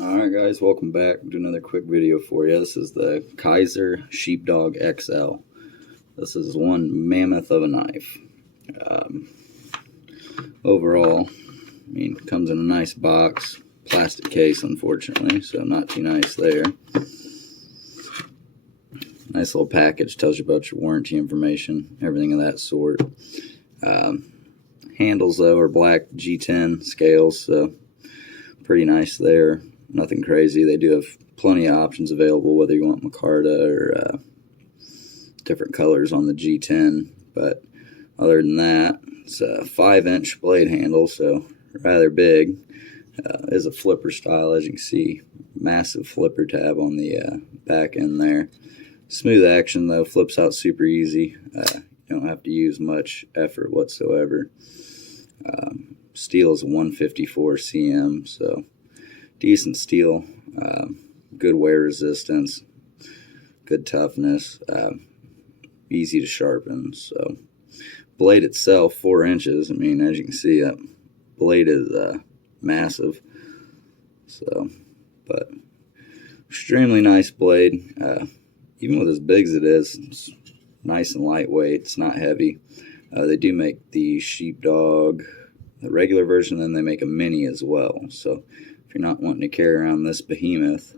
Alright guys, welcome back. Do another quick video for you. This is the Kizer Sheepdog XL. This is one mammoth of a knife. Overall, I mean, it comes in a nice box, plastic case unfortunately, so not too nice there. Nice little package, tells you about your warranty information, everything of that sort. Handles though are black G10 scales, so pretty nice there. Nothing crazy. They do have plenty of options available, whether you want micarta or different colors on the G10. But other than that, it's a 5-inch blade handle, so rather big. It is a flipper style, as you can see. Massive flipper tab on the back end there. Smooth action though, flips out super easy. You don't have to use much effort whatsoever. Steel is 154 cm, so decent steel, good wear resistance, good toughness, easy to sharpen. So blade itself, 4 inches. I mean, as you can see, that blade is massive. So, but extremely nice blade. Even with as big as it is, it's nice and lightweight. It's not heavy. They do make the Sheepdog, the regular version, then they make a mini as well. So if you're not wanting to carry around this behemoth,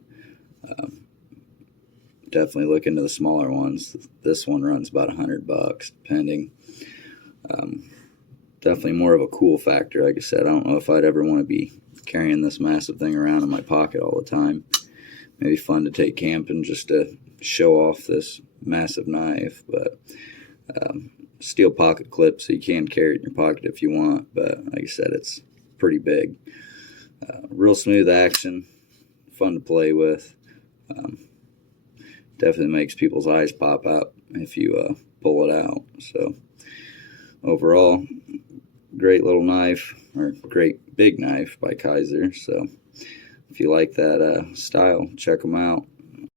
definitely look into the smaller ones. This one runs about $100 depending. Definitely more of a cool factor. Like I said, I don't know if I'd ever want to be carrying this massive thing around in my pocket all the time. Maybe fun to take camping just to show off this massive knife, but steel pocket clip, so you can carry it in your pocket if you want, but like I said, it's pretty big. Real smooth action, fun to play with. Definitely makes people's eyes pop out if you pull it out. So overall, great little knife, or great big knife by Kizer. So if you like that style, check them out.